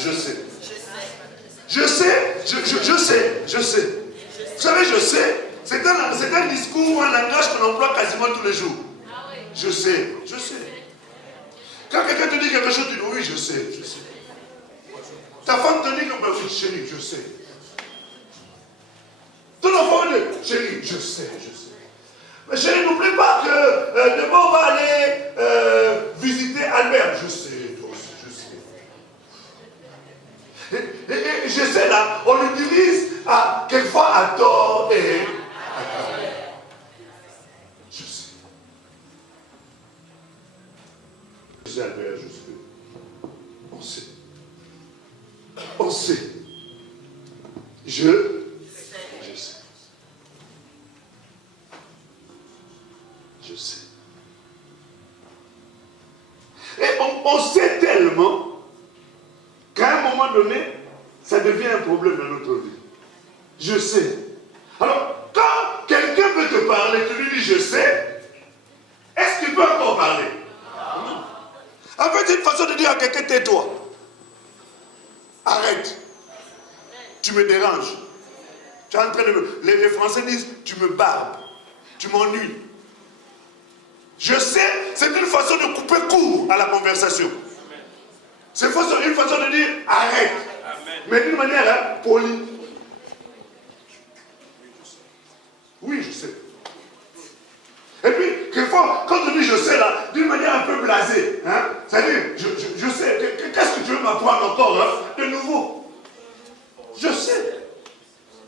je sais. Je sais, je sais, je sais. Vous savez, je sais, c'est un discours ou un langage que l'on emploie quasiment tous les jours. Je sais, je sais. Quand quelqu'un te dit quelque chose, tu dis oui, je sais, je sais. Ta femme te dit que oui, chérie, je sais. Ton enfant dit, chérie, je sais, je sais. Mais chérie, n'oublie pas que demain on va aller visiter Albert. Je sais, toi aussi, je sais. Et je sais là, on l'utilise quelquefois à tort et à travers. Je sais. Je sais Albert, je sais. On sait. On sait. Je sais. Je sais. Et on sait tellement qu'à un moment donné, ça devient un problème dans notre vie. Je sais. Alors, quand quelqu'un veut te parler, tu lui dis je sais, est-ce qu'il peut encore parler? Non. En fait, c'est une façon de dire à quelqu'un tais-toi. Arrête. Tu me déranges. Tu es en train de les Français disent tu me barbes. Tu m'ennuies. Je sais, c'est une façon de couper court à la conversation. C'est une façon de dire arrête. Amen. Mais d'une manière polie. Oui, je sais. Et puis, quelquefois, quand on dit je sais là, d'une manière un peu blasée, hein, c'est-à-dire, je sais, qu'est-ce que tu veux m'apprendre encore, hein, de nouveau? Je sais.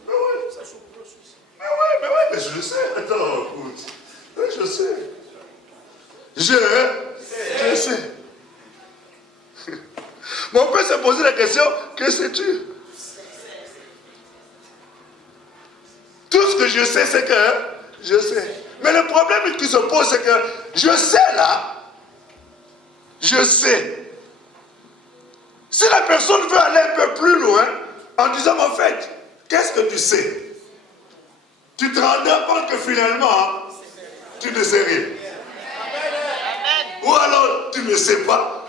Mais oui, mais je sais. Attends, écoute. Oui, je sais. Je sais. Mais on peut se poser la question, que sais-tu? Tout ce que je sais, c'est que je sais. Mais le problème qui se pose, c'est que je sais là, je sais. Si la personne veut aller un peu plus loin, en disant, en fait, qu'est-ce que tu sais? Tu te rends compte que finalement, tu ne sais rien. Ou alors, tu ne sais pas.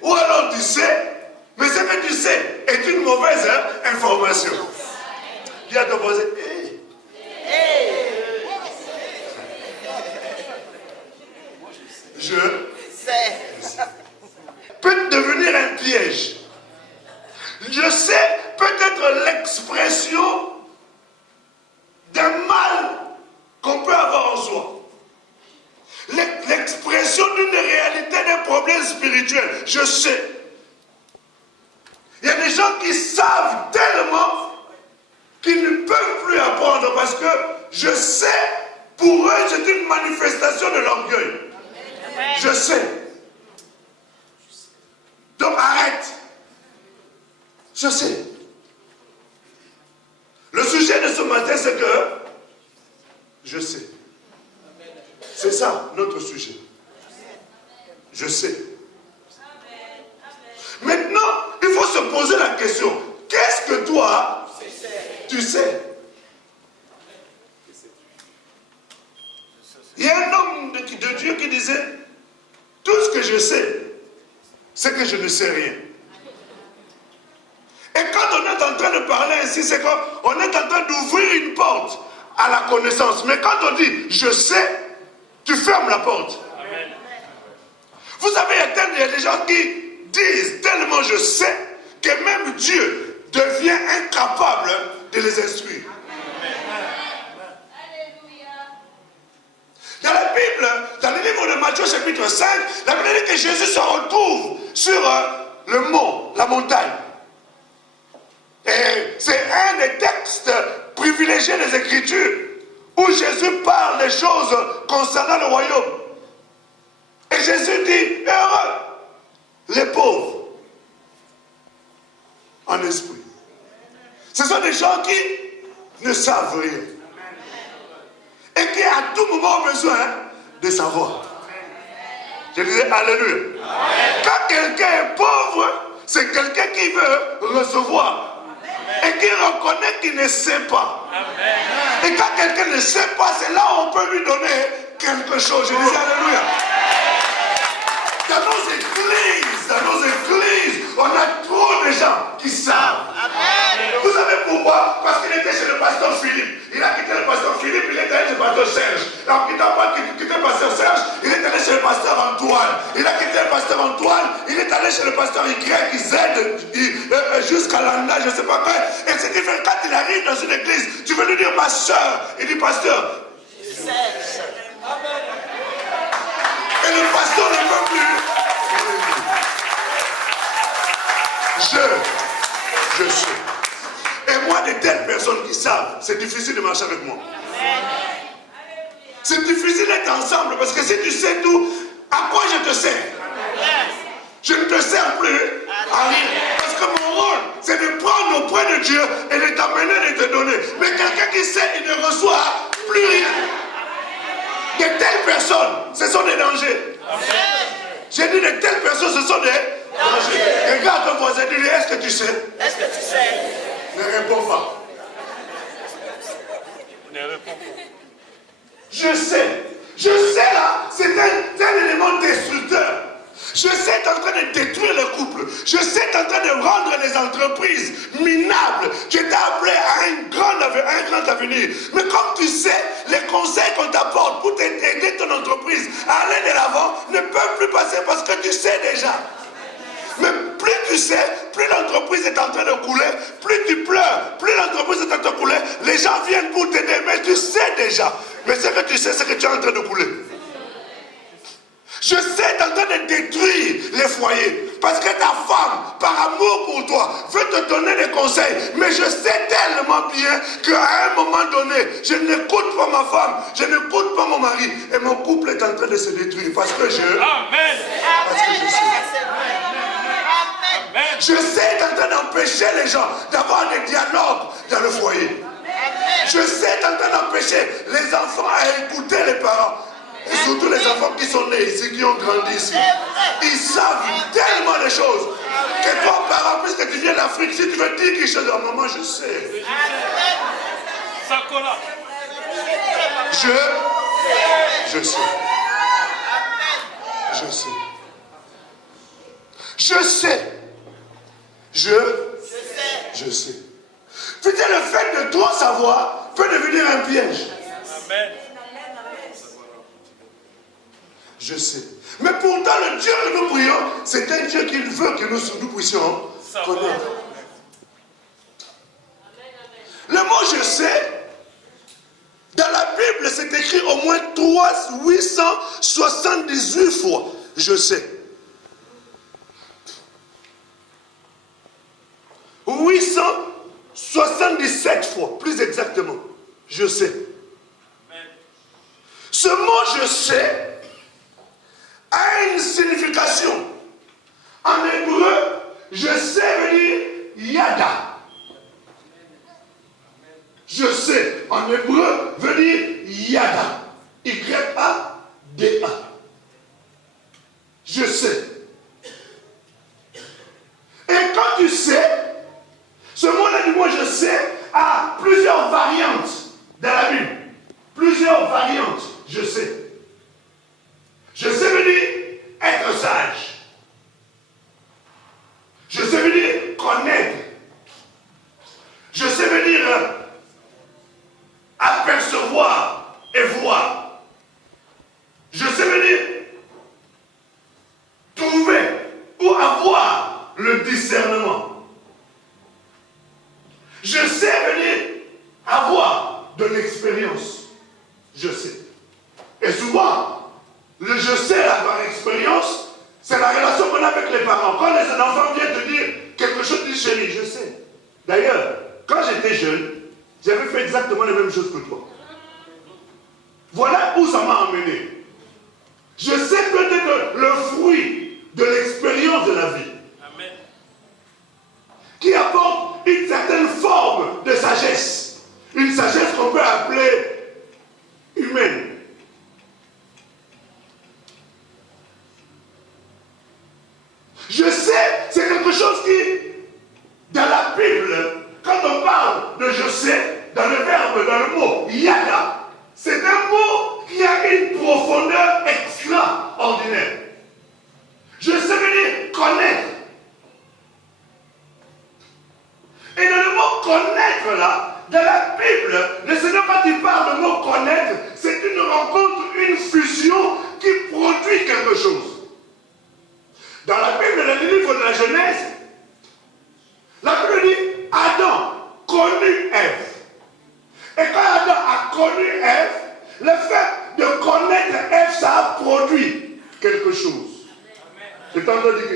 Ou alors, tu sais, mais ce que tu sais est une mauvaise information. Dis à ton voisin, je sais. Peut devenir un piège. Je sais peut être l'expression d'un mal qu'on peut avoir en soi. L'expression d'une réalité, d'un problème spirituel. Je sais. Il y a des gens qui savent tellement qu'ils ne peuvent plus apprendre parce que je sais, pour eux, c'est une manifestation de l'orgueil. Je sais. Donc arrête. Je sais. Le sujet de ce matin, c'est que je sais. C'est ça, notre sujet. Je sais. Maintenant, il faut se poser la question. Qu'est-ce que toi, tu sais? Il y a un homme de Dieu qui disait, tout ce que je sais, c'est que je ne sais rien. Et quand on est en train de parler ainsi, c'est qu'on est en train d'ouvrir une porte à la connaissance. Mais quand on dit je sais, tu fermes la porte. Amen. Vous savez, il y a des gens qui disent tellement je sais que même Dieu devient incapable de les instruire. Dans la Bible, dans le livre de Matthieu chapitre 5, la Bible dit que Jésus se retrouve sur le mont, la montagne. Et c'est un des textes privilégiés des Écritures où Jésus parle des choses concernant le royaume. Et Jésus dit, heureux les pauvres en esprit. Ce sont des gens qui ne savent rien. Et qui à tout moment ont besoin de savoir. Je disais alléluia. Quand quelqu'un est pauvre, c'est quelqu'un qui veut recevoir. Et qui reconnaît qu'il ne sait pas. Et quand quelqu'un ne sait pas, c'est là où on peut lui donner quelque chose. Je disais alléluia. Dans nos églises, on a trop déjà aller chez le pasteur Y, Z, jusqu'à l'anda, je ne sais pas quoi. Et ce qui fait, quand il arrive dans une église, tu veux lui dire, ma soeur, il dit, pasteur. Et le pasteur ne peut plus. Je sais. Et moi, de telles personnes qui savent, c'est difficile de marcher avec moi. C'est difficile d'être ensemble parce que si tu sais tout, à quoi je te sers? Je ne te sers plus à rien. Parce que mon rôle, c'est de prendre auprès de Dieu et de t'amener et de te donner. Mais quelqu'un qui sait, il ne reçoit plus rien. De telles personnes, ce sont des dangers. J'ai dit de telles personnes, ce sont des dangers. Regarde ton voisin, dis-lui, est-ce que tu sais? Est-ce que tu sais? Ne réponds pas. Ne réponds pas. Je sais là, c'est un élément destructeur. Je sais t'es en train de détruire le couple. Je sais t'es en train de rendre les entreprises minables. Je t'ai appelé à un grand avenir. Mais comme tu sais, les conseils qu'on t'apporte pour aider ton entreprise à aller de l'avant ne peuvent plus passer parce que tu sais déjà. Mais plus tu sais, plus l'entreprise est en train de couler, plus tu pleures, plus l'entreprise est en train de couler, les gens viennent pour t'aider, mais tu sais déjà. Mais ce que tu sais, c'est que tu es en train de couler. Je sais, tu es en train de détruire les foyers. Parce que ta femme, par amour pour toi, veut te donner des conseils. Mais je sais tellement bien qu'à un moment donné, je n'écoute pas ma femme, je n'écoute pas mon mari. Et mon couple est en train de se détruire. Parce que je... Amen. Parce que je sais. Je sais, tu es en train d'empêcher les gens d'avoir des dialogues dans le foyer. Je sais, tu es en train d'empêcher les enfants à écouter les parents. Et surtout les enfants qui sont nés ici, qui ont grandi ici. Ils savent tellement de choses. Que toi, parent, puisque tu viens d'Afrique, si tu veux dire quelque chose à maman, je sais. Je sais. Je sais. Je sais. Je sais. Peut-être le fait de trop savoir peut devenir un piège. Amen. Je sais. Mais pourtant, le Dieu que nous prions, c'est un Dieu qu'il veut que nous puissions connaître. Le mot je sais, dans la Bible, c'est écrit au moins 878 fois. Je sais. 877 fois, plus exactement. Je sais. Ce mot je sais a une signification. En hébreu, je sais veut dire yada. Je sais, en hébreu, veut dire yada. Y-A-D-A. Je sais. Et quand tu sais, ce mot-là du mot je sais a plusieurs variantes dans la Bible. Plusieurs variantes, je sais. Je sais veut dire être sage. Je sais veut dire connaître. Je sais veut dire apercevoir et voir. Je sais veut dire trouver ou avoir le discernement. Je sais veut dire avoir de l'expérience. Je sais. Et souvent, le je sais par expérience, c'est la relation qu'on a avec les parents. Quand les enfants viennent te dire quelque chose, dis chérie, je sais. D'ailleurs, quand j'étais jeune, j'avais fait exactement la même chose que toi. Voilà où ça m'a emmené. Je sais peut-être le fruit de l'expérience de la vie. Amen. Qui apporte une certaine forme de sagesse. Une sagesse qu'on peut appeler humaine. Je sais, c'est quelque chose qui, dans la Bible, quand on parle de je sais, dans le verbe, dans le mot yada, c'est un mot qui a une profondeur extraordinaire. Je sais veut dire connaître. Et dans le mot connaître là, dans la Bible, le Seigneur quand il parle de mot connaître, c'est une rencontre, une fusion qui produit quelque chose. Dans la Bible, le livre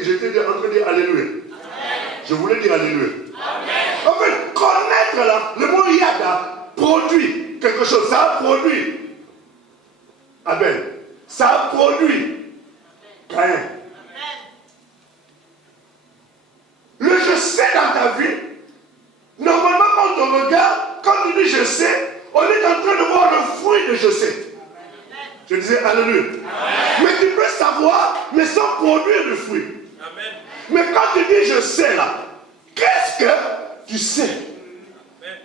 j'étais en train de dire Alléluia. Je voulais dire Alléluia. En fait, connaître là, le mot yada produit quelque chose. Ça a produit Abel. Ça a produit Caïn. Le je sais dans ta vie, normalement quand on regarde, quand tu dis je sais, on est en train de voir le fruit de je sais. Je disais Alléluia. Mais tu peux savoir, mais sans produire de fruit. Amen. Mais quand tu dis je sais là, qu'est-ce que tu sais? Amen.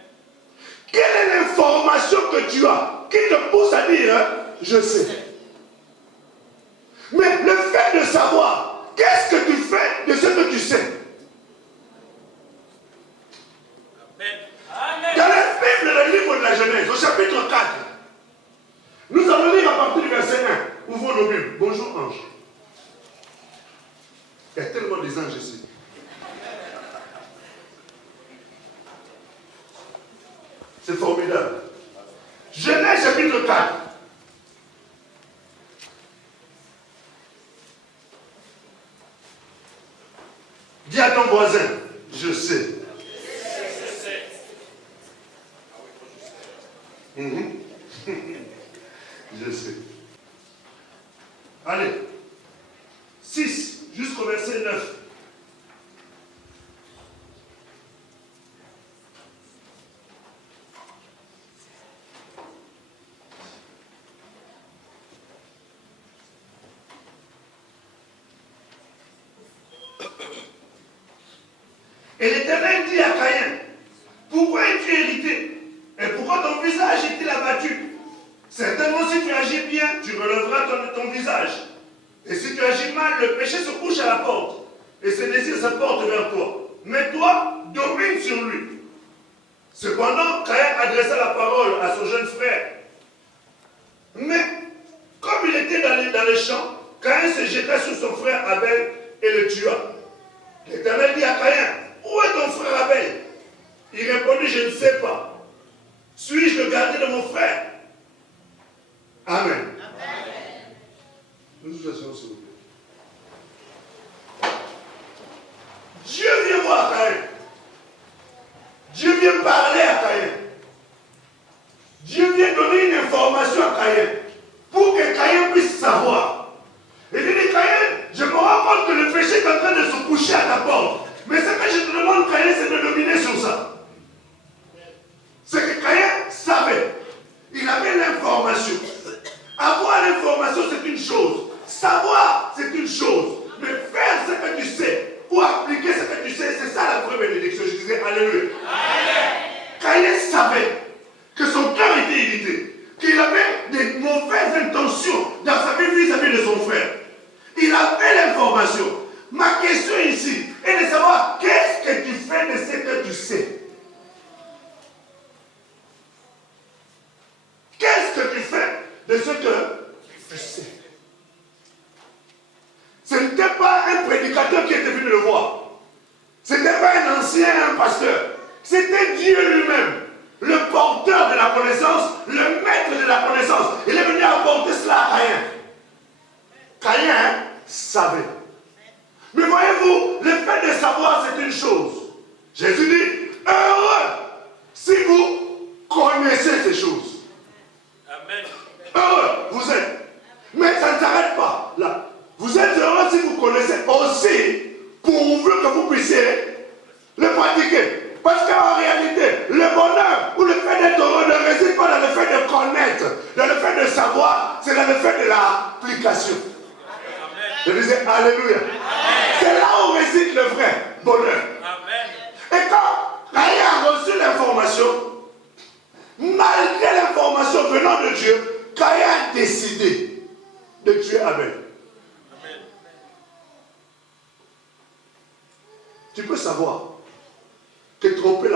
Quelle est l'information que tu as qui te pousse à dire je sais? Mais le fait de savoir, qu'est-ce que tu fais de ce que tu sais? Amen. Dans la Bible, le livre de la Genèse, au chapitre 4, nous allons lire à partir du verset 1. Ouvrons nos Bibles. Bonjour ange. Il y a tellement des anges ici. C'est formidable. Genèse chapitre 4. Dis à ton voisin, je sais. Je sais. Allez. 6 jusqu'au verset 9. Et l'Éternel dit à Caïn, pourquoi es-tu irrité? Et pourquoi ton visage est-il abattu? Certainement si tu agis bien, tu relèveras ton visage. Et si tu agis mal, le péché se couche à la porte. Et ses désirs se portent vers toi. Mais toi, domine sur lui. Cependant, Caïn adressa la parole à son jeune frère. Mais, comme il était dans les champs, Caïn se jeta sur son frère Abel et le tua. L'Éternel dit à Caïn, où est ton frère Abel? Il répondit, je ne sais pas. Suis-je le gardien de mon frère? Amen. Nous nous asseyons s'il vous plaît. Dieu vient voir Caïn. Dieu vient parler à Caïn. Dieu vient donner une information à Caïn pour que Caïn puisse savoir. Il dit Caïn, je me rends compte que le péché est en train de se coucher à ta porte. Mais ce que je te demande, Caïn, c'est de dominer sur ça. C'est que Caïn savait. Il avait l'information. Avoir l'information, c'est une chose. Savoir, c'est une chose. Mais faire ce que tu sais, ou appliquer ce que tu sais, c'est ça la vraie bénédiction. Je disais Alléluia. Caïn savait que son cœur était irrité, qu'il avait des mauvaises intentions dans sa vie vis-à-vis de son frère. Il avait l'information. Ma question ici est de savoir qu'est-ce que tu fais de ce que tu sais. Qu'est-ce que tu fais de ce que tu sais? Ce n'était pas un prédicateur qui était venu le voir. Ce n'était pas un ancien, un pasteur. C'était Dieu lui-même, le porteur de la connaissance, le maître de la connaissance. Il est venu apporter cela à Caïn. Caïn savait. Mais voyez-vous, le fait de savoir, c'est une chose. Jésus dit, heureux si vous connaissez ces choses. Amen. Heureux, vous êtes. Mais ça ne s'arrête pas là. Vous êtes heureux si vous connaissez aussi, pourvu que vous puissiez le pratiquer. Parce qu'en réalité, le bonheur ou le fait d'être heureux ne réside pas dans le fait de connaître, dans le fait de savoir, c'est dans le fait de l'application. Je disais Alléluia. C'est là où réside le vrai bonheur. Amen. Et quand Caïn a reçu l'information, malgré l'information venant de Dieu, Caïn a décidé de tuer Abel. Amen. Tu peux savoir que tromper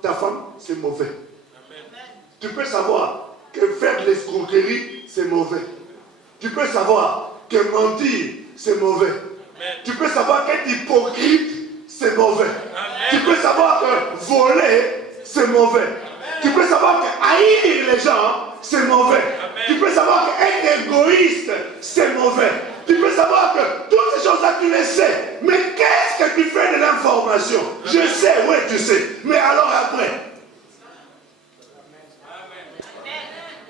ta femme, c'est mauvais. Amen. Tu peux savoir que faire de l'escroquerie, c'est mauvais. Tu peux savoir que mentir, c'est mauvais. Amen. Tu peux savoir qu'être hypocrite, c'est mauvais. Amen. Tu peux savoir que voler, c'est mauvais. Amen. Tu peux savoir que haïr les gens, c'est mauvais. Amen. Tu peux savoir qu'être égoïste, c'est mauvais. Tu peux savoir que toutes ces choses-là, tu les sais. Mais qu'est-ce que tu fais de l'information? Je sais, oui, tu sais. Mais alors après?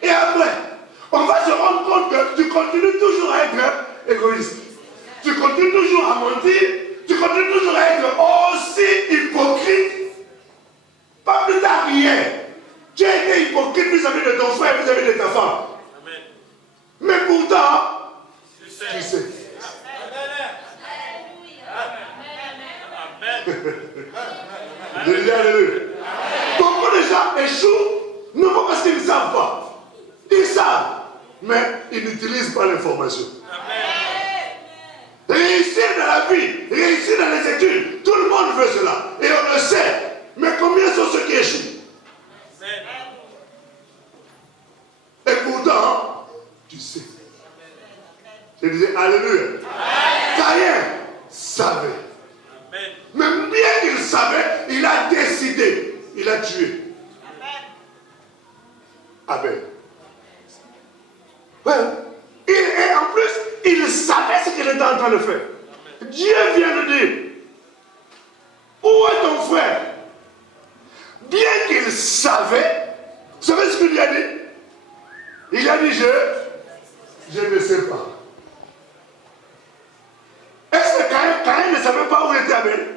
Et après, on va se rendre compte que tu continues toujours à être égoïste. Tu continues toujours à mentir. Tu continues toujours à être aussi hypocrite. Pas plus tard qu'hier. Tu as été hypocrite vis-à-vis de ton frère, vis-à-vis de ta femme. Amen. Mais pourtant, tu sais. Je dis alléluia. Beaucoup de gens échouent, non pas parce qu'ils ne savent pas. Ils savent, mais ils n'utilisent pas l'information. Réussir dans la vie, réussir dans les études, tout le monde veut cela. Et on le sait. Mais combien sont ceux qui échouent? Et pourtant, tu sais. Je disais alléluia. Caïn savait. Même bien qu'il savait, il a décidé. Il a tué Abel. Ouais. Et en plus, il savait ce qu'il était en train de faire. Dieu vient de dire, où est ton frère? Bien qu'il savait, vous savez ce qu'il lui a dit? Il a dit, je ne sais pas. Est-ce que Caïn ne savait pas où était Abel?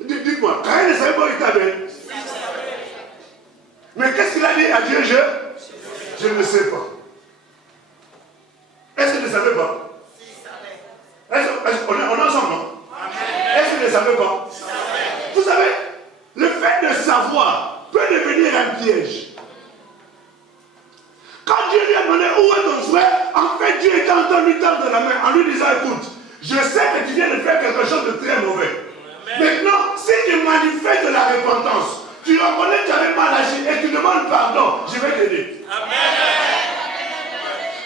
Dites-moi, Caïn ne savait pas où était Abel? Mais qu'est-ce qu'il a dit à Dieu? Je ne sais pas. Est-ce qu'il ne savait pas? On est ensemble, non? Est-ce qu'il ne savait pas? Vous savez, le fait de savoir peut devenir un piège. Quand Dieu lui a demandé où est ton frère, en fait Dieu était en train de lui tendre la main en lui disant, écoute, je sais que tu viens de faire quelque chose de très mauvais. Maintenant, si tu manifestes de la repentance, tu reconnais que tu avais mal agi et tu demandes pardon, je vais t'aider.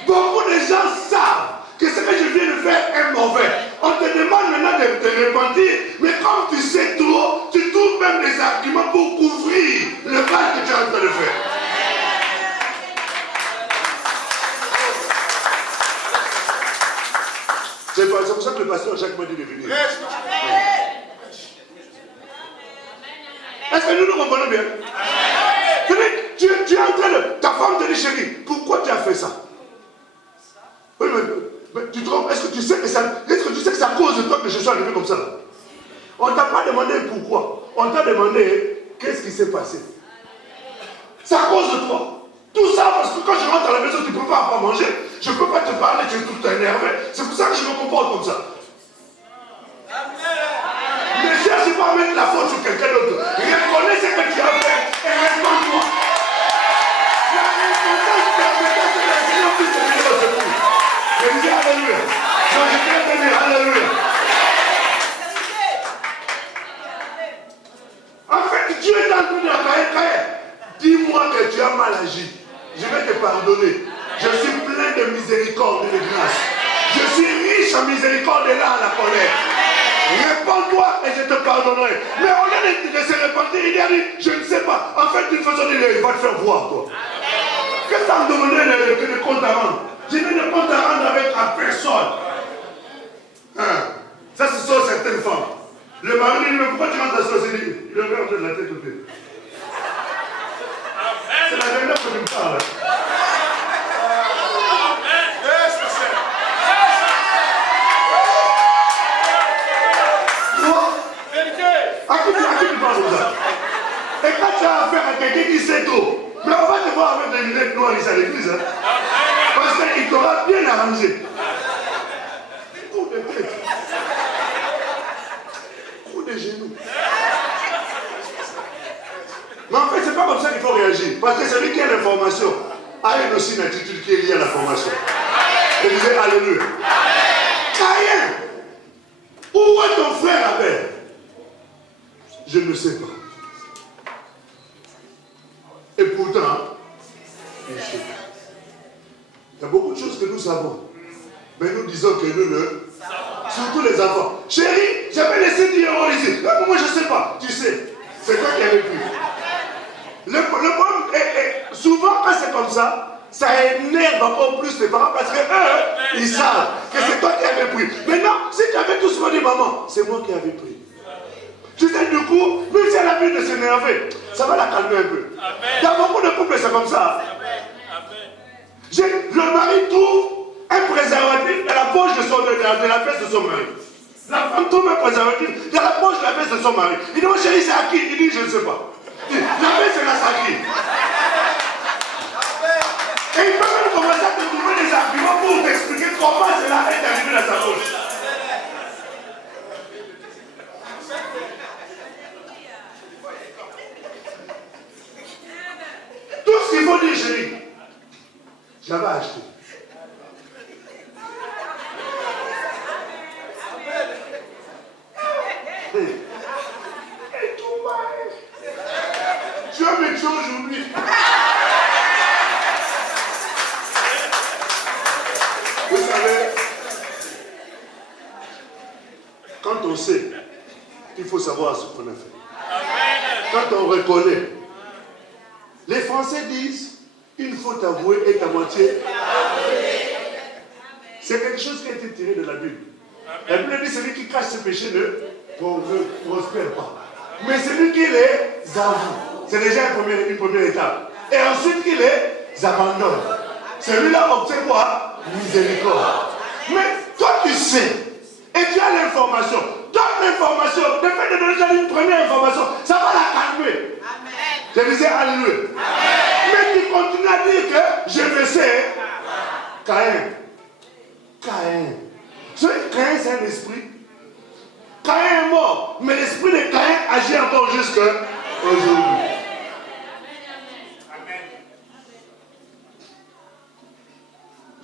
Beaucoup de gens savent que ce que je viens de faire est mauvais. On te demande maintenant de te repentir, mais comme tu sais trop, tu trouves même des arguments pour couvrir le mal que tu es en train de faire. C'est pour ça que le pasteur chaque mois dit de venir. Est-ce que nous nous comprenons bien? Tu es en train de... Ta femme te dit, chérie, pourquoi tu as fait ça? Oui, mais tu te trompes. Est-ce que tu sais que ça cause de toi que je sois arrivé comme ça? On ne t'a pas demandé pourquoi. On t'a demandé qu'est-ce qui s'est passé. C'est à cause de toi. Tout ça parce que quand je rentre à la maison, tu ne peux pas manger. Je ne peux pas te parler, tu es tout énervé. C'est pour ça que je me comporte comme ça. Ne cherche pas à mettre la faute sur quelqu'un d'autre. Reconnais ce que tu as fait et réponds-toi. La repentance permettant que le Seigneur puisse te venir au secours. Je dis alléluia. Moi je viens de dire alléluia. En fait, Dieu est en train de dire, Caïn, dis-moi que tu as mal agi. Je vais te pardonner. Je suis plein de miséricorde et de grâce. Je suis riche en miséricorde et là à la colère. Réponds-toi et je te pardonnerai. Mais au lieu de se repentir, il a dit, je ne sais pas. En fait, d'une façon, il va te faire voir, toi. Qu'est-ce que ça me demandait de compte à rendre? Je n'ai de compte à rendre avec la personne. Hein? Ça, ce sont certaines femmes. Le mari dit, mais pourquoi tu rentres à la société? Il a ouvert la tête au pied. C'est la dernière fois que je me parle. À qui tu parles comme ça? Et quand tu as affaire à quelqu'un qui sait tout, mais on va te voir avec des lunettes noires ici à l'église. Hein? Parce qu'il t'aura bien arrangé. Coup de tête. Coup de genoux. Mais en fait, c'est pas comme ça qu'il faut réagir. Parce que celui qui a l'information a aussi une attitude qui est liée à l'information. Je disais alléluia. Caïn, où est ton frère Abel? Je ne sais pas. Et pourtant, il y a beaucoup de choses que nous savons. Mais nous disons que nous ne... Surtout les enfants. Chérie, j'avais laissé 10 € ici. Mais moi, je ne sais pas. Tu sais, c'est toi qui avais pris. Le problème est, souvent, quand c'est comme ça énerve encore plus les parents parce que eux, ils savent que c'est toi qui avais pris. Maintenant, si tu avais tous dit maman, c'est moi qui avais pris. Tu sais, du coup, même si elle a envie de s'énerver, ça va la calmer un peu. Dans beaucoup de couples, c'est comme ça. Le mari trouve un préservatif dans la poche de la veste de son mari. La femme trouve un préservatif dans la poche de la veste de son mari. Il dit, oh chérie, c'est à qui? Il dit, je ne sais pas. Il dit, la veste, c'est la à qui? Et il peut même commencer à te trouver des arguments pour t'expliquer comment cela est arrivé dans sa poche. Tout ce qu'il faut dire, chérie, j'avais acheté. Et tout va. Tu as mes choses aujourd'hui. Vous savez, quand on sait, il faut savoir ce qu'on a fait. Quand on reconnaît, les Français disent, une faute avouée est à moitié. C'est quelque chose qui a été tiré de la Bible. La Bible dit, celui qui cache ses péchés ne prospère pas. Mais celui qui les avoue, c'est déjà une première étape. Et ensuite qu'il les abandonne. Celui-là obtient quoi? Miséricorde. Mais toi tu sais, et tu as l'information. Donne l'information. Le fait de donner une première information, ça va la calmer. Amen. Je disais alléluia. Mais tu continues à dire que je le sais. Caïn. Caïn, c'est un esprit. Caïn est mort, mais l'esprit de Caïn agit encore jusqu'à aujourd'hui.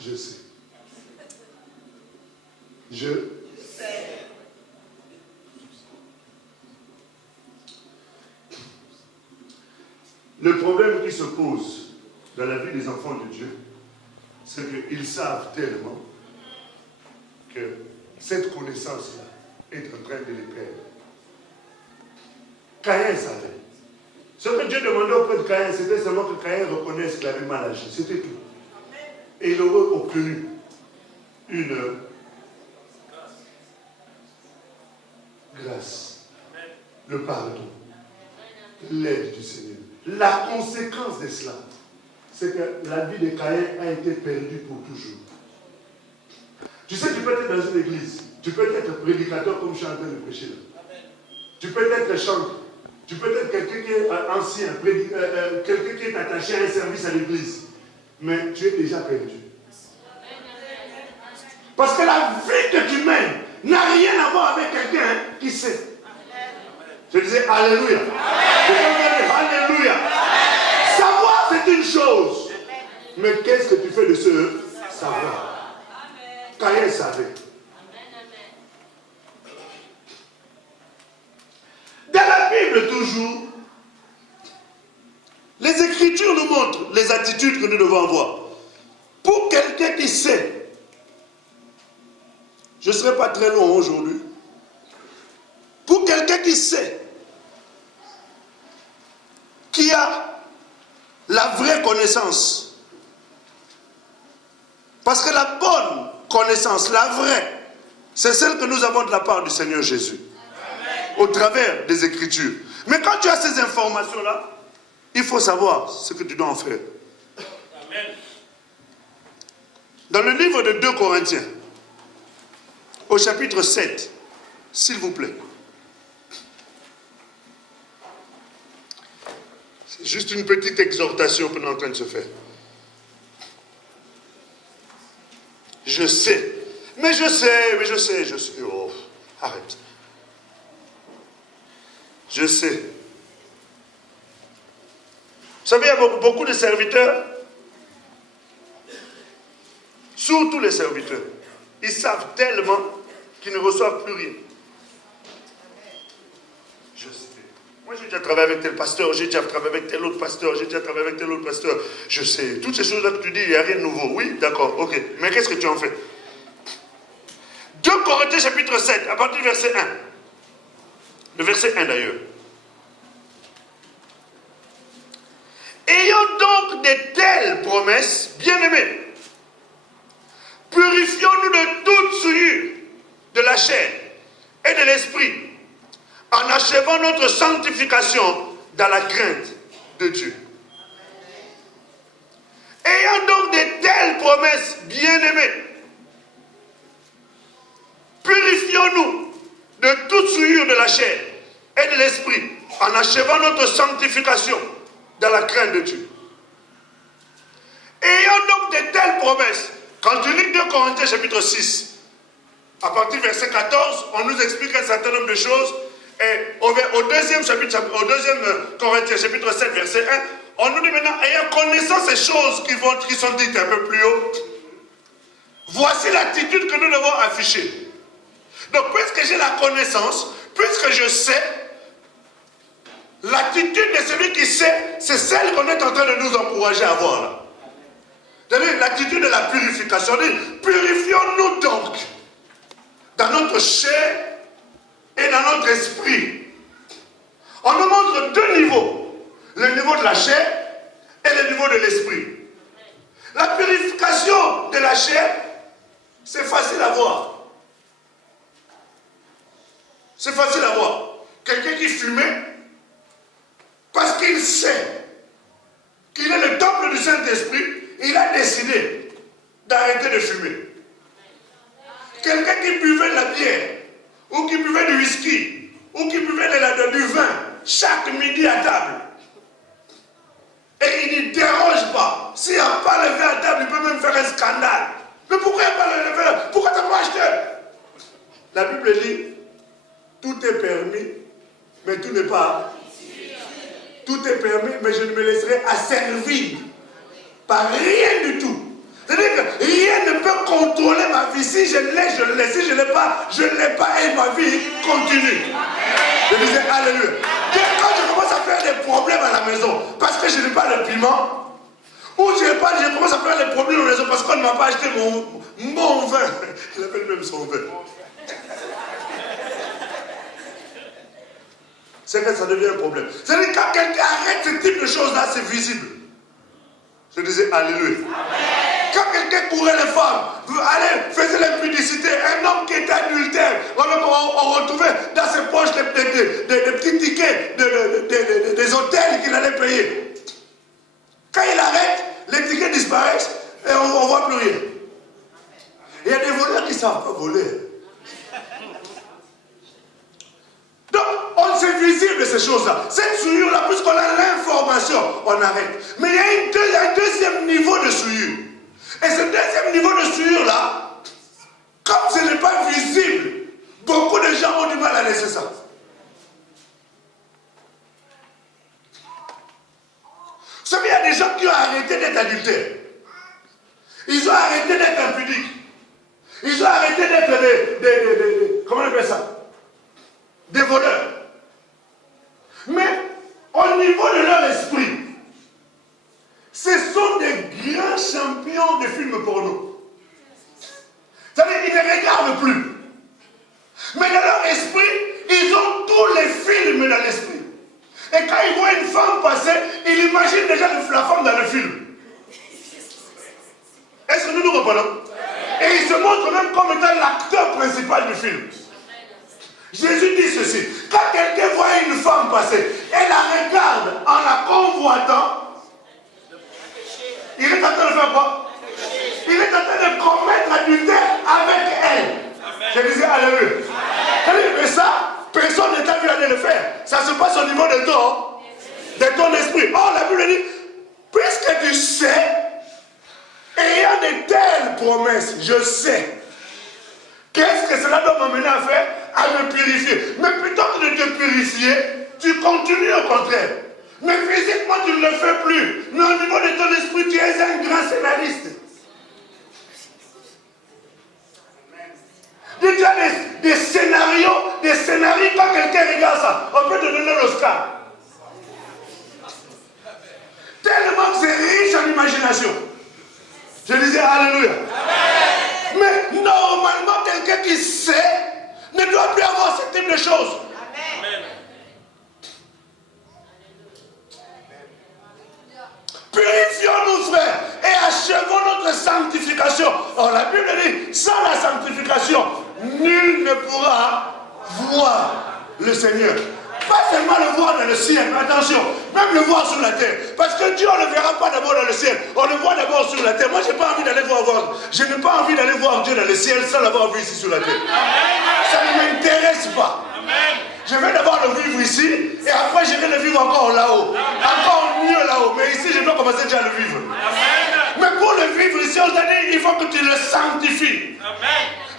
Je sais. Je sais. Le problème qui se pose dans la vie des enfants de Dieu, c'est qu'ils savent tellement que cette connaissance-là est en train de les perdre. Caïn savait. Ce que Dieu demandait auprès de Caïn, c'était seulement que Caïn reconnaisse qu'il avait mal agi. C'était tout. Et il aurait obtenu une grâce, le pardon, l'aide du Seigneur. La conséquence de cela, c'est que la vie de Caïn a été perdue pour toujours. Tu sais, tu peux être dans une église, tu peux être prédicateur comme je suis en train de prêcher là. Tu peux être chanteur, tu peux être quelqu'un qui est ancien, quelqu'un qui est attaché à un service à l'église, mais tu es déjà perdu. Parce que la vie que tu mènes n'a rien à voir avec quelqu'un qui sait. Je disais alléluia. Alléluia. Savoir c'est une chose. Mais qu'est-ce que tu fais de ce savoir? Caïn savait. Dans la Bible toujours, les Écritures nous montrent les attitudes que nous devons avoir. Pour quelqu'un qui sait, je ne serai pas très long aujourd'hui. Pour quelqu'un qui sait, qui a la vraie connaissance, parce que la bonne connaissance, la vraie, c'est celle que nous avons de la part du Seigneur Jésus, au travers des Écritures. Mais quand tu as ces informations-là, il faut savoir ce que tu dois en faire. Dans le livre de 2 Corinthiens, au chapitre 7, s'il vous plaît. C'est juste une petite exhortation que nous sommes en train de se faire. Je sais. Mais je sais. Oh, arrête. Je sais. Vous savez, il y a beaucoup de serviteurs, surtout les serviteurs, ils savent tellement qu'ils ne reçoivent plus rien. Je sais. Moi, j'ai déjà travaillé avec tel pasteur, j'ai déjà travaillé avec tel autre pasteur, j'ai déjà travaillé avec tel autre pasteur. Je sais. Toutes ces choses-là que tu dis, il n'y a rien de nouveau. Oui, d'accord, ok. Mais qu'est-ce que tu en fais? 2 Corinthiens chapitre 7, à partir du verset 1. Le verset 1 d'ailleurs. Ayant donc de telles promesses, bien-aimés, en achevant notre sanctification dans la crainte de Dieu. Ayant donc de telles promesses, bien-aimés, purifions-nous de toute souillure de la chair et de l'esprit, en achevant notre sanctification dans la crainte de Dieu. Ayant donc de telles promesses, quand tu lis 2 Corinthiens chapitre 6, à partir du verset 14, on nous explique un certain nombre de choses. Et au deuxième Corinthiens chapitre 7, verset 1, on nous dit maintenant, ayant connaissance ces choses qui sont dites un peu plus haut, voici l'attitude que nous devons afficher. Donc, puisque j'ai la connaissance, puisque je sais, l'attitude de celui qui sait, c'est celle qu'on est en train de nous encourager à avoir là. C'est-à-dire l'attitude de la purification. Purifions-nous donc dans notre chair et dans notre esprit. On nous montre 2 niveaux. Le niveau de la chair et le niveau de l'esprit. La purification de la chair, c'est facile à voir. C'est facile à voir. Quelqu'un qui fumait, parce qu'il sait qu'il est le temple du Saint-Esprit, il a décidé d'arrêter de fumer. Quelqu'un qui buvait de la bière, ou qui buvait du whisky, ou qui buvait du vin, chaque midi à table, et il ne déroge pas. S'il n'y a pas le vin à table, il peut même faire un scandale. Mais pourquoi il n'y a pas le vin? Pourquoi tu n'as pas acheté? La Bible dit, tout est permis, mais tout n'est pas. Tout est permis, mais je ne me laisserai asservir par rien du tout. C'est-à-dire que rien ne peut contrôler ma vie. Si je l'ai, je l'ai. Si je ne l'ai pas, je ne l'ai pas et ma vie continue. Je disais alléluia. Quand je commence à faire des problèmes à la maison, parce que je n'ai pas le piment, ou je commence à faire des problèmes à la maison parce qu'on ne m'a pas acheté mon vin. Il appelle même son vin. C'est que ça devient un problème. C'est-à-dire quand quelqu'un arrête ce type de choses-là, c'est visible. Je disais alléluia. Quand quelqu'un courait les femmes, faisait l'impudicité, un homme qui était adultère, on retrouvait dans ses poches des petits tickets des hôtels qu'il allait payer. Quand il arrête, les tickets disparaissent et on ne voit plus rien. Il y a des voleurs qui ne savent pas voler. Donc, c'est visible ces choses-là. Cette souillure-là, puisqu'on a l'information, on arrête. Mais il y a un deuxième niveau de souillure. Et ce deuxième niveau de souillure-là, comme ce n'est pas visible, beaucoup de gens ont du mal à laisser ça. Vous savez, il y a des gens qui ont arrêté d'être adultères. Ils ont arrêté d'être impudiques. Ils ont arrêté d'être comment on appelle ça? Des voleurs. Mais au niveau de leur esprit, ce sont des grands champions de films porno. C'est-à-dire qu'ils ne regardent plus. Mais dans leur esprit, ils ont tous les films dans l'esprit. Et quand ils voient une femme passer, ils imaginent déjà la femme dans le film. Est-ce que nous comprenons? Et ils se montrent même comme étant l'acteur principal du film. Jésus dit ceci, quand quelqu'un voit une femme passer et la regarde en la convoitant, il est en train de faire quoi? Il est en train de commettre l'adultère avec elle. Je disais alléluia. Mais ça, personne n'est vu aller le faire. Ça se passe au niveau de ton esprit. Or, la Bible dit, puisque tu sais, ayant de telles promesses, je sais. Qu'est-ce que cela doit m'amener à faire? À me purifier. Mais plutôt que de te purifier, tu continues au contraire. Mais physiquement, tu ne le fais plus. Mais au niveau de ton esprit, tu es un grand scénariste. Tu as des scénarios, quand quelqu'un regarde ça, on peut te donner l'Oscar. Tellement que c'est riche en imagination. Je disais alléluia. Mais normalement, quelqu'un qui sait ne doit plus avoir ce type de choses. Amen. Purifions-nous, frères, et achevons notre sanctification. Or, la Bible dit, sans la sanctification, nul ne pourra voir le Seigneur. Pas seulement le voir dans le ciel, mais attention, même le voir sur la terre. Parce que Dieu, on ne le verra pas d'abord dans le ciel, on le voit d'abord sur la terre. Moi, je n'ai pas envie d'aller voir, je n'ai pas envie d'aller voir Dieu dans le ciel sans l'avoir vu ici sur la terre. Ça ne m'intéresse pas. Je vais d'abord le vivre ici, et après je vais le vivre encore là-haut. Encore mieux là-haut. Mais ici, je dois commencer déjà à le vivre. Mais pour le vivre ici, on t'a dit, il faut que tu le sanctifies.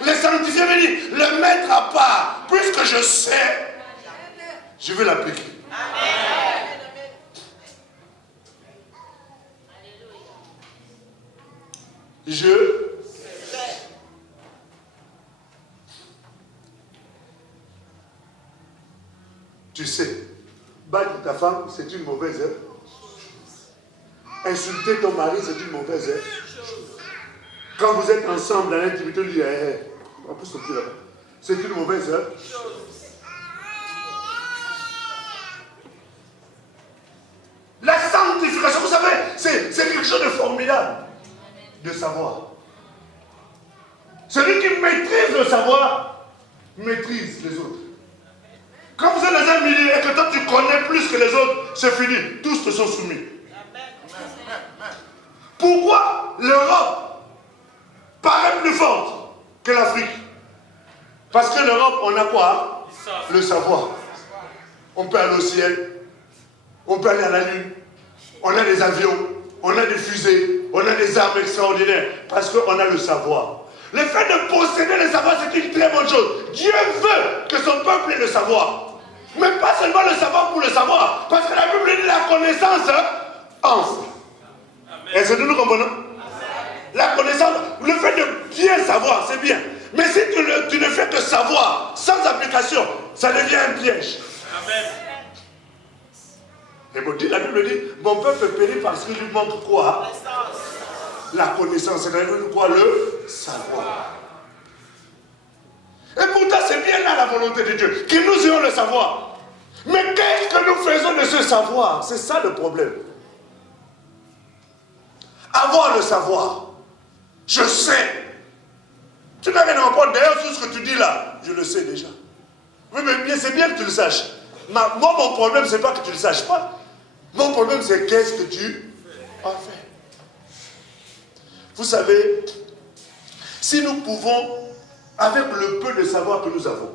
Le sanctifier veut dire le mettre à part. Puisque je sais, je vais l'appliquer. Tu sais, battre ta femme, c'est une mauvaise chose. Insulter ton mari, c'est une mauvaise chose. Quand vous êtes ensemble dans l'intimité, on dit, on peut sortir là-bas. C'est une mauvaise chose. La sanctification, vous savez, c'est quelque chose de formidable de savoir. Celui qui maîtrise le savoir, maîtrise les autres. Quand vous êtes dans un milieu et que toi tu connais plus que les autres, c'est fini. Tous te sont soumis. Pourquoi l'Europe paraît plus forte que l'Afrique? Parce que l'Europe, on a quoi? Le savoir. On peut aller au ciel, on peut aller à la lune, on a des avions, on a des fusées, on a des armes extraordinaires, parce qu'on a le savoir. Le fait de posséder le savoir, c'est une très bonne chose. Dieu veut que son peuple ait le savoir. Mais pas seulement le savoir pour le savoir, parce que la Bible dit la connaissance enfle. Est-ce que nous comprenons? La connaissance, le fait de bien savoir, c'est bien. Mais si tu ne fais que savoir, sans application, ça devient un piège. Amen. Et bon, la Bible dit, mon peuple périt parce qu'il lui manque quoi? La connaissance, c'est-à-dire quoi? Le savoir. Et pourtant, c'est bien là la volonté de Dieu, que nous ayons le savoir. Mais qu'est-ce que nous faisons de ce savoir? C'est ça le problème. Avoir le savoir. Je sais. Tu n'as rien à répondre. D'ailleurs, tout ce que tu dis là, je le sais déjà. Oui, mais c'est bien que tu le saches. Moi, mon problème, c'est pas que tu ne le saches pas. Mon problème, c'est qu'est-ce que tu as fait. Vous savez, si nous pouvons, avec le peu de savoir que nous avons,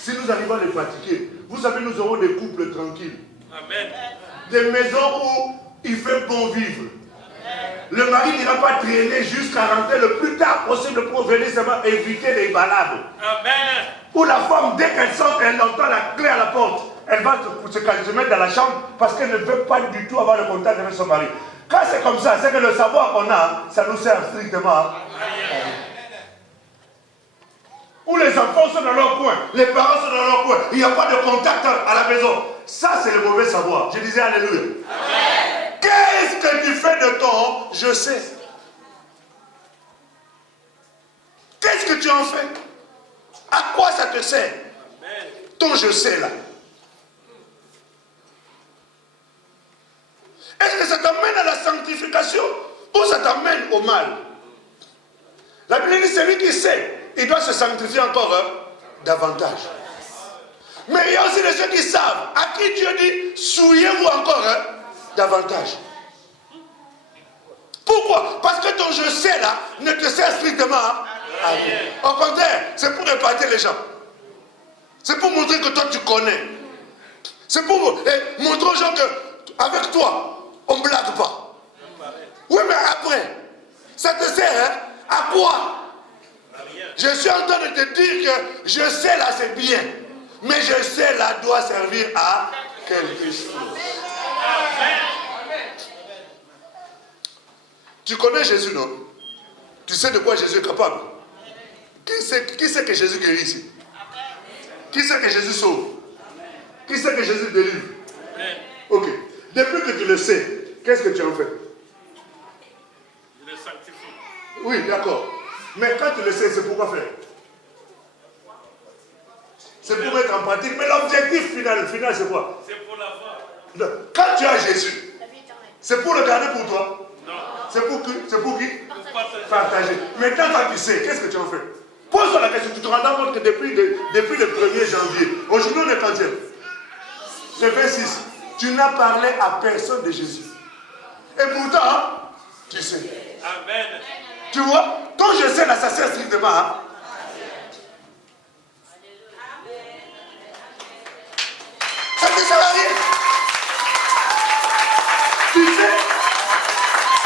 si nous arrivons à les pratiquer, vous savez, nous aurons des couples tranquilles. Amen. Des maisons où il fait bon vivre. Le mari n'ira pas traîner jusqu'à rentrer le plus tard possible pour venir seulement éviter les balades. Amen. Ou la femme, dès qu'elle sort, elle entend la clé à la porte, elle va se mettre dans la chambre parce qu'elle ne veut pas du tout avoir le contact avec son mari. Quand c'est comme ça, c'est que le savoir qu'on a, ça nous sert strictement. Où les enfants sont dans leur coin, les parents sont dans leur coin, il n'y a pas de contact à la maison. Ça, c'est le mauvais savoir. Je disais alléluia. Amen. Qu'est-ce que tu fais de ton je sais? Qu'est-ce que tu en fais? À quoi ça te sert? Ton je sais là. Est-ce que ça t'amène à la sanctification ou ça t'amène au mal? La Bible dit celui qui sait, il doit se sanctifier encore davantage. Mais il y a aussi de ceux qui savent, à qui Dieu dit, souillez-vous encore davantage. Pourquoi? Parce que ton je sais là ne te sert strictement à rien. Au contraire, c'est pour épater les gens. C'est pour montrer que toi tu connais. C'est pour montrer aux gens qu'avec toi, on ne blague pas. Oui, mais après, ça te sert à quoi? Je suis en train de te dire que je sais là c'est bien. Mais je sais là doit servir à quelque chose. Tu connais Jésus, non? Tu sais de quoi Jésus est capable? Qui sait que Jésus guérit ici? Qui sait que Jésus sauve? Qui sait que Jésus délivre? Ok. Depuis que tu le sais, qu'est-ce que tu en fais? Je le sanctifie. Oui, d'accord. Mais quand tu le sais, c'est pourquoi faire? C'est pour mettre en pratique. Mais l'objectif final c'est quoi? C'est pour l'avoir. Quand tu as Jésus, c'est pour le garder pour toi? Non. C'est pour qui? Pour partager. Maintenant, quand tu sais, qu'est-ce que tu en fais? Pose-toi la question. Tu te rends compte que depuis le 1er janvier, aujourd'hui on est quantième? Le 26. Tu n'as parlé à personne de Jésus. Et pourtant, tu sais. Amen. Tu vois, ton je sais là, ça sert strictement. Hein? Ça ne sert à rien. Tu sais,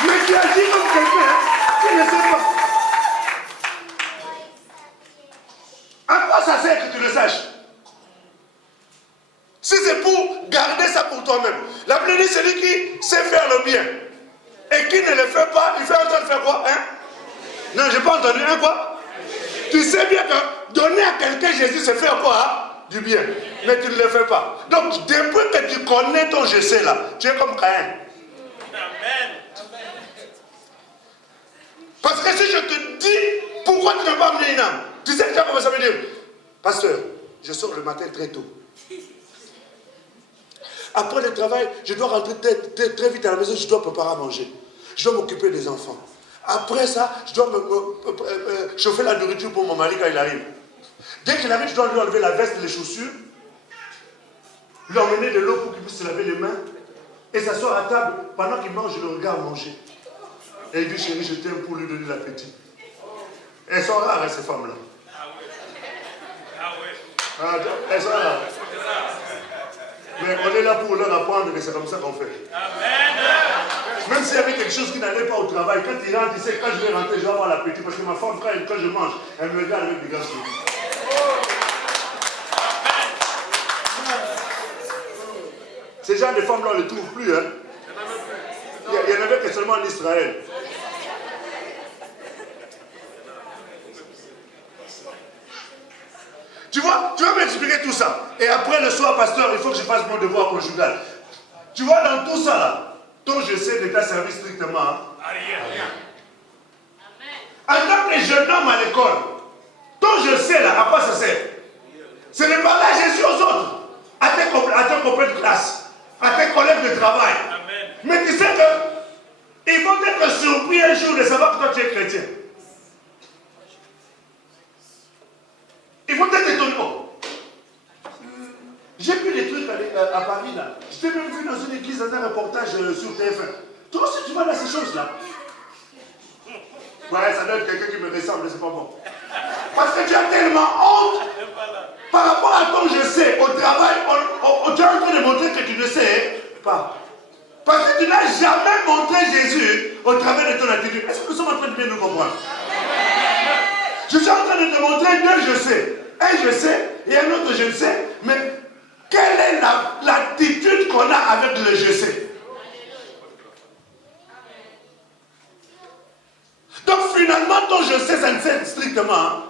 mais tu agis comme quelqu'un qui ne sait pas. À quoi ça sert que tu le saches? Si c'est pour garder ça pour toi-même. La Bible dit celui qui sait faire le bien et qui ne le fait pas, il fait en train de faire quoi? Hein? Non, je n'ai pas entendu. Hein, quoi? Tu sais bien que donner à quelqu'un Jésus, c'est faire quoi? Hein? Du bien. Mais tu ne le fais pas. Donc, depuis que tu connais ton je sais là, tu es comme Caïn. Amen. Parce que si je te dis, pourquoi tu ne veux pas amener une âme? Tu sais déjà comment ça veut dire? Pasteur, je sors le matin très tôt. Après le travail, je dois rentrer très vite à la maison, je dois préparer à manger. Je dois m'occuper des enfants. Après ça, je dois chauffer la nourriture pour mon mari quand il arrive. Dès qu'il arrive, je dois lui enlever la veste et les chaussures, lui emmener de l'eau pour qu'il puisse se laver les mains, et s'asseoir à table. Pendant qu'il mange, je le regarde manger. Et il dit, chérie, je t'aime pour lui donner l'appétit. Elles sont rares, hein, ces femmes-là. Elles sont rares. Mais on est là pour leur apprendre que c'est comme ça qu'on fait. Amen. Même s'il y avait quelque chose qui n'allait pas au travail, quand il rentre, il sait que quand je vais rentrer, je vais avoir l'appétit. Parce que ma femme, quand je mange, elle me regarde avec des gars. Ces gens de femmes-là, on ne les trouve plus. Hein? Il n'y en avait que seulement en Israël. Tu vois, tu vas m'expliquer tout ça. Et après le soir, pasteur, il faut que je fasse mon devoir conjugal. Tu vois, dans tout ça là, ton je sais ne t'a servi strictement. Hein? En tant que jeune homme à l'école, ton je sais là, à quoi ça sert? Ce n'est pas là Jésus aux autres, à tes copains de classe, à tes collègues de travail. Amen. Mais tu sais que ils vont être surpris un jour de savoir que toi tu es chrétien. Ils vont être étonnés. J'ai vu des trucs à Paris là. Je t'ai même vu dans une église, dans un reportage sur TF1. Toi aussi tu vois dans ces choses là. Ouais, ça doit être quelqu'un qui me ressemble, c'est pas bon. Parce que tu as tellement honte par rapport à ton je sais. Au travail, tu es en train de montrer que tu ne sais pas. Parce que tu n'as jamais montré Jésus au travers de ton attitude. Est-ce que nous sommes en train de bien nous comprendre? Je suis en train de te montrer deux je sais. Un je sais et un autre je sais. Mais quelle est l'attitude qu'on a avec le je sais? Donc finalement, ton je sais, ça ne sert strictement. Hein?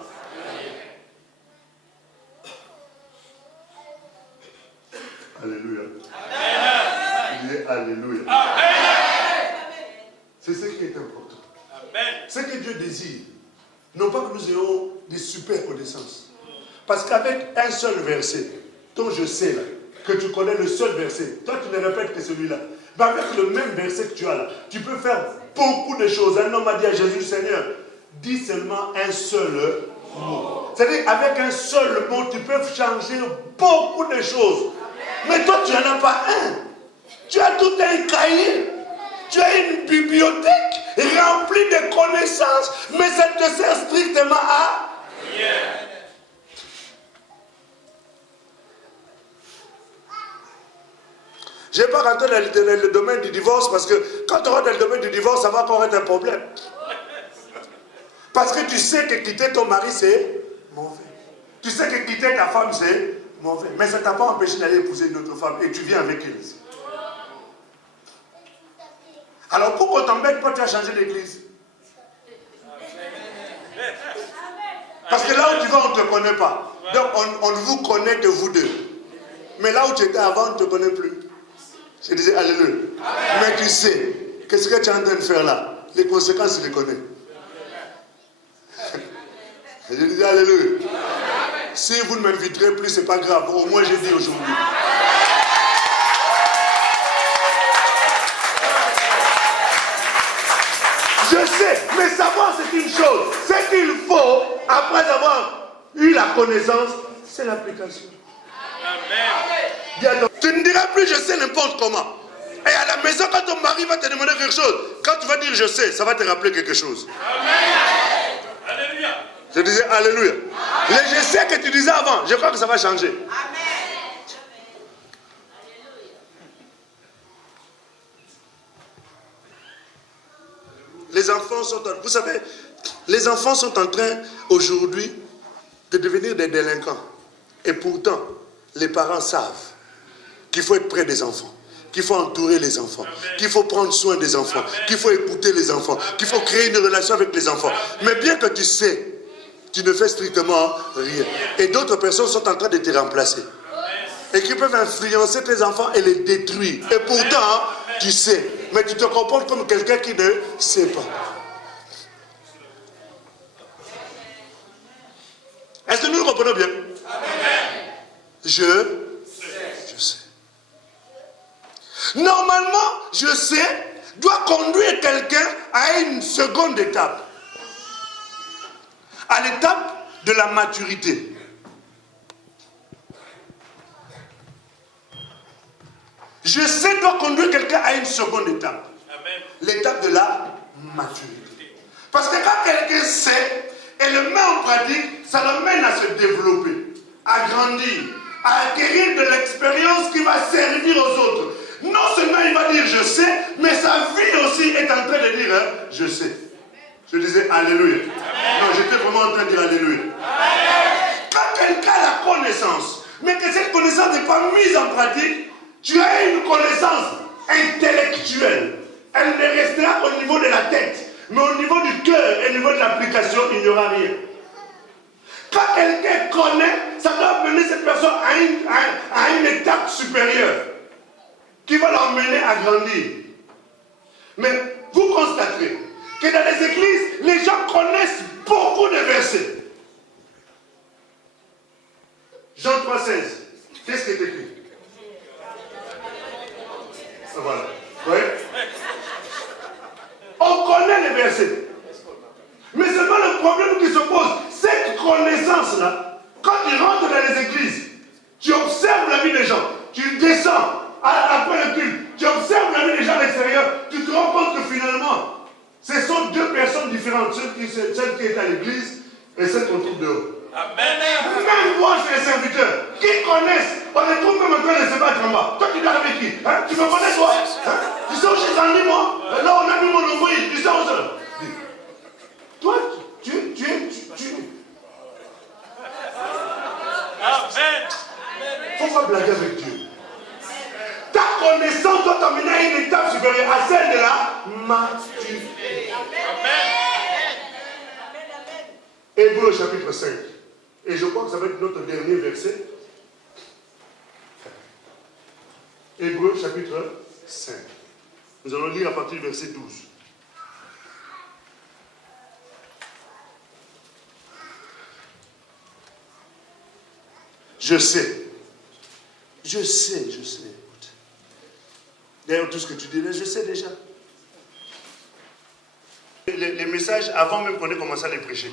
Alléluia. Il dit Alléluia. C'est ce qui est important. Ce que Dieu désire, non pas que nous ayons des super connaissances. Parce qu'avec un seul verset, ton je sais là, que tu connais le seul verset, toi tu ne répètes que celui-là. Mais avec le même verset que tu as là, tu peux faire beaucoup de choses. Un homme a dit à Jésus, Seigneur, dis seulement un seul mot. C'est-à-dire, avec un seul mot, tu peux changer beaucoup de choses. Mais toi, tu n'en as pas un. Tu as tout un cahier. Tu as une bibliothèque remplie de connaissances, mais ça te sert strictement à rien. Je ne vais pas rentrer dans le domaine du divorce parce que quand tu rentres dans le domaine du divorce, ça va encore être un problème. Parce que tu sais que quitter ton mari, c'est mauvais. Tu sais que quitter ta femme, c'est mauvais. Mais ça ne t'a pas empêché d'aller épouser une autre femme et tu viens avec elle ici. Alors pour qu'on t'embête pas, tu as changé d'église. Parce que là où tu vas, on ne te connaît pas. Donc on vous connaît que vous deux. Mais là où tu étais avant, on ne te connaît plus. Je disais Alléluia. Mais tu sais, qu'est-ce que tu es en train de faire là? Les conséquences, tu les connais. Je disais Alléluia. Si vous ne m'inviterez plus, ce n'est pas grave. Au moins, j'ai dit aujourd'hui. Je sais, mais savoir c'est une chose. Ce qu'il faut, après avoir eu la connaissance, c'est l'application. Amen. Tu ne diras plus je sais n'importe comment. Et à la maison, quand ton mari va te demander quelque chose, quand tu vas dire je sais, ça va te rappeler quelque chose. Amen. Alléluia. Je disais Alléluia. Le je sais que tu disais avant, je crois que ça va changer. Amen. Les enfants sont vous savez, les enfants sont en train aujourd'hui de devenir des délinquants. Et pourtant, les parents savent qu'il faut être près des enfants, qu'il faut entourer les enfants, qu'il faut prendre soin des enfants, qu'il faut écouter les enfants, qu'il faut créer une relation avec les enfants. Mais bien que tu sais, tu ne fais strictement rien. Et d'autres personnes sont en train de te remplacer. Et qui peuvent influencer tes enfants et les détruire. Et pourtant, tu sais. Mais tu te comportes comme quelqu'un qui ne sait pas. Est-ce que nous nous comprenons bien? Je sais. Normalement, je sais, doit conduire quelqu'un à une seconde étape. À l'étape de la maturité. Je sais doit conduire quelqu'un à une seconde étape. L'étape de la maturité. Parce que quand quelqu'un sait et le met en pratique, ça l'amène à se développer, à grandir, à acquérir de l'expérience qui va servir aux autres. Non seulement il va dire je sais, mais sa vie aussi est en train de dire je sais. Je disais Alléluia. Non, j'étais vraiment en train de dire Alléluia. Quand quelqu'un a la connaissance, mais que cette connaissance n'est pas mise en pratique, tu as une connaissance intellectuelle. Elle ne restera qu'au niveau de la tête. Mais au niveau du cœur et au niveau de l'application, il n'y aura rien. Quand quelqu'un connaît, ça doit mener cette personne à une étape supérieure qui va l'emmener à grandir. Mais vous constaterez que dans les églises, les gens connaissent beaucoup de versets. Jean 3,16. Qu'est-ce qui est écrit? Voilà. Oui. On connaît les versets. Mais seulement le problème qui se pose, cette connaissance-là, quand tu rentres dans les églises, tu observes la vie des gens, tu descends après le culte, tu observes la vie des gens à l'extérieur, tu te rends compte que finalement, ce sont deux personnes différentes, celle qui est à l'église et celle qu'on trouve dehors. Amen. Même moi, chez les serviteurs, qui connaissent, on les trouve même en train de se battre en bas. Toi, tu dors avec qui? Hein? Tu me connais, toi? Hein? Tu sais où j'ai grandi, moi? Là, on a mis mon nombril, tu sais où c'est? Toi, tu. Amen. Faut pas blaguer avec Dieu. Ta connaissance doit t'amener à une étape supérieure, à celle de la maturité. Hébreux chapitre 5. Et je crois que ça va être notre dernier verset. Hébreux chapitre 5. Nous allons lire à partir du verset 12. Je sais. Écoute. D'ailleurs, tout ce que tu dis là, je sais déjà. Les messages, avant même qu'on ait commencé à les prêcher.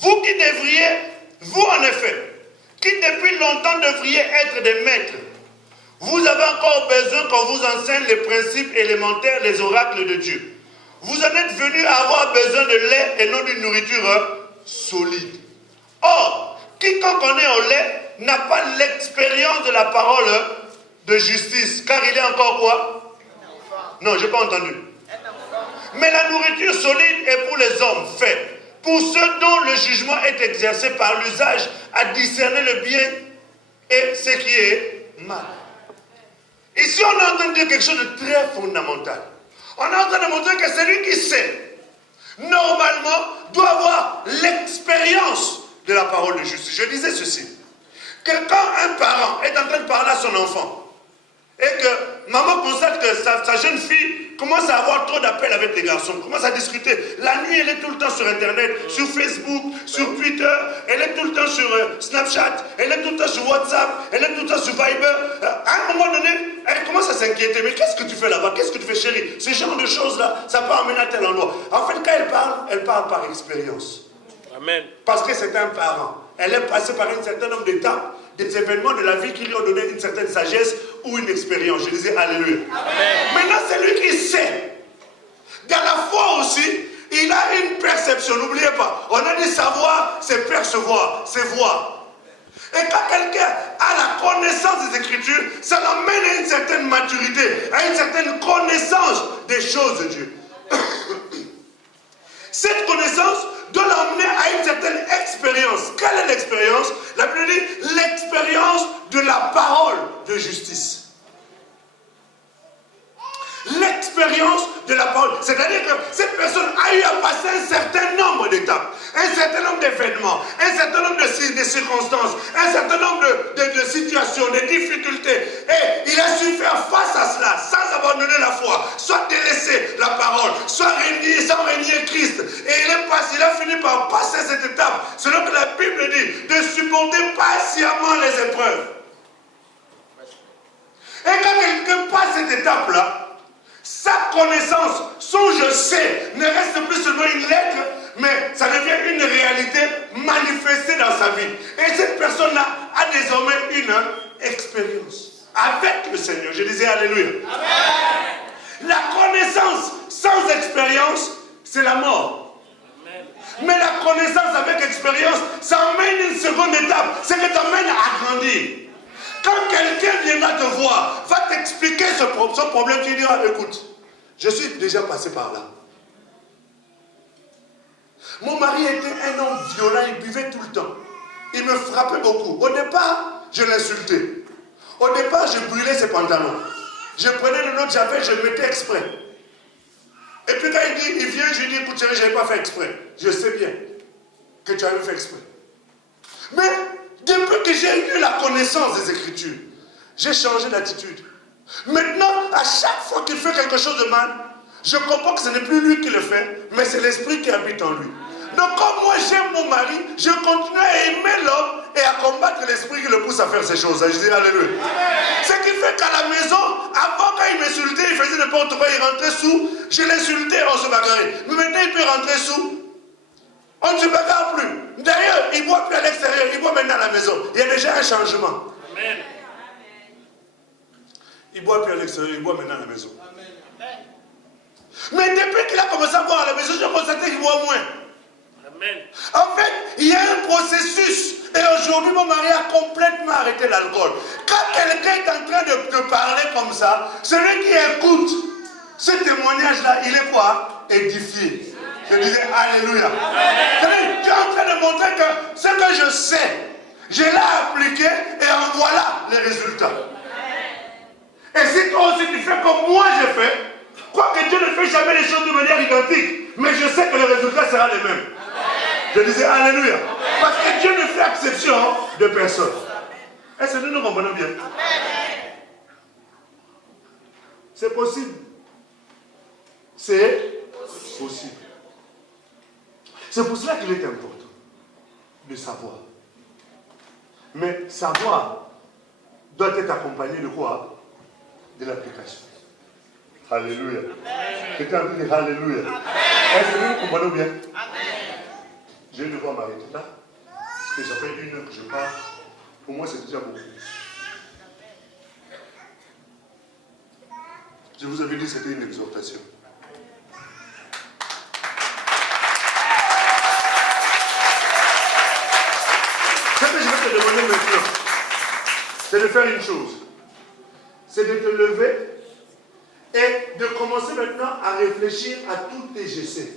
Vous qui devriez, vous en effet, qui depuis longtemps devriez être des maîtres, vous avez encore besoin qu'on vous enseigne les principes élémentaires des oracles de Dieu. Vous en êtes venus à avoir besoin de lait et non d'une nourriture solide. Or, quiconque en est au lait n'a pas l'expérience de la parole de justice, car il est encore quoi? Non, je n'ai pas entendu. Mais la nourriture solide est pour les hommes faits, pour ceux dont le jugement est exercé par l'usage à discerner le bien et ce qui est mal. Ici, on est en train de dire quelque chose de très fondamental. On est en train de montrer que celui qui sait, normalement, doit avoir l'expérience de la parole de justice. Je disais ceci, que quand un parent est en train de parler à son enfant, et que maman constate que sa jeune fille commence à avoir trop d'appels avec les garçons, commence à discuter. La nuit, elle est tout le temps sur Internet, sur Facebook, sur Twitter, elle est tout le temps sur Snapchat, elle est tout le temps sur WhatsApp, elle est tout le temps sur Viber. À un moment donné, elle commence à s'inquiéter. Mais qu'est-ce que tu fais là-bas? Qu'est-ce que tu fais, chérie? Ce genre de choses-là, ça peut amener à tel endroit. En fait, quand elle parle par expérience. Amen. Parce que c'est un parent. Elle est passée par un certain nombre d'étapes, des événements de la vie qui lui ont donné une certaine sagesse ou une expérience. Je disais Alléluia. Amen. Maintenant, c'est lui qui sait. Dans la foi aussi, il a une perception. N'oubliez pas, on a dit savoir, c'est percevoir, c'est voir. Et quand quelqu'un a la connaissance des Écritures, ça l'amène à une certaine maturité, à une certaine connaissance des choses de Dieu. Cette connaissance doit l'amener à une certaine expérience. Quelle est l'expérience? La Bible dit l'expérience de la parole de justice. L'expérience de la parole. C'est-à-dire que cette personne a eu à passer un certain nombre d'étapes, un certain nombre d'événements, un certain nombre de circonstances, un certain nombre de situations, de difficultés. Et il a su faire face à cela sans abandonner la foi, soit délaisser la parole, soit régner, sans régner Christ. Et il a fini par passer cette étape, selon que la Bible dit, de supporter patiemment les épreuves. Et quand quelqu'un passe cette étape-là, sa connaissance, son je sais, ne reste plus seulement une lettre, mais ça devient une réalité manifestée dans sa vie. Et cette personne-là a désormais une expérience avec le Seigneur. Je disais Alléluia. Amen. La connaissance sans expérience, c'est la mort. Amen. Mais la connaissance avec expérience, ça emmène une seconde étape, c'est que t'emmène à grandir. Quand quelqu'un viendra te voir, va t'expliquer son problème, tu diras, écoute, je suis déjà passé par là. Mon mari était un homme violent, il buvait tout le temps. Il me frappait beaucoup. Au départ, je l'insultais. Au départ, je brûlais ses pantalons. Je prenais le nom que j'avais, je le mettais exprès. Et puis quand il vient, je lui dis, écoute, chérie, je n'avais pas fait exprès. Je sais bien que tu avais fait exprès. Mais depuis que j'ai eu la connaissance des Écritures, j'ai changé d'attitude. Maintenant, à chaque fois qu'il fait quelque chose de mal, je comprends que ce n'est plus lui qui le fait, mais c'est l'esprit qui habite en lui. Donc comme moi j'aime mon mari, je continue à aimer l'homme et à combattre l'esprit qui le pousse à faire ces choses. Je dis Alléluia. Ce qui fait qu'à la maison, avant quand il m'insultait, il faisait n'importe quoi, il rentrait sous, je l'insultais, on se bagarrait. Mais maintenant il peut rentrer sous, on ne se bagarre plus. D'ailleurs, il ne boit plus à l'extérieur, il boit maintenant à la maison. Il y a déjà un changement. Amen. Il ne boit plus à l'extérieur, il boit maintenant à la maison. Amen. Mais depuis qu'il a commencé à boire à la maison, j'ai constaté qu'il boit moins. Amen. En fait, il y a un processus. Et aujourd'hui, mon mari a complètement arrêté l'alcool. Quand quelqu'un est en train de te parler comme ça, celui qui écoute ce témoignage-là, il est quoi? Édifié. Je disais Alléluia. Tu es en train de montrer que ce que je sais, je l'ai appliqué et en voilà les résultats. Et si toi aussi tu fais comme moi j'ai fait, quoique Dieu ne fait jamais les choses de manière identique, mais je sais que le résultat sera le même. Je disais Alléluia. Parce que Dieu ne fait exception de personne. Est-ce que nous nous comprenons bien? C'est possible. C'est possible. C'est pour cela qu'il est important de savoir. Mais savoir doit être accompagné de quoi? De l'application. Alléluia. Quelqu'un a dit Alléluia. Est-ce que nous comprenons bien? Je vais devoir m'arrêter là. Parce que ça fait 1 heure que je parle. Pour moi, c'est déjà beaucoup. Je vous avais dit que c'était une exhortation. Ce que je vais te demander maintenant, c'est de faire une chose. C'est de te lever et de commencer maintenant à réfléchir à tous tes essais.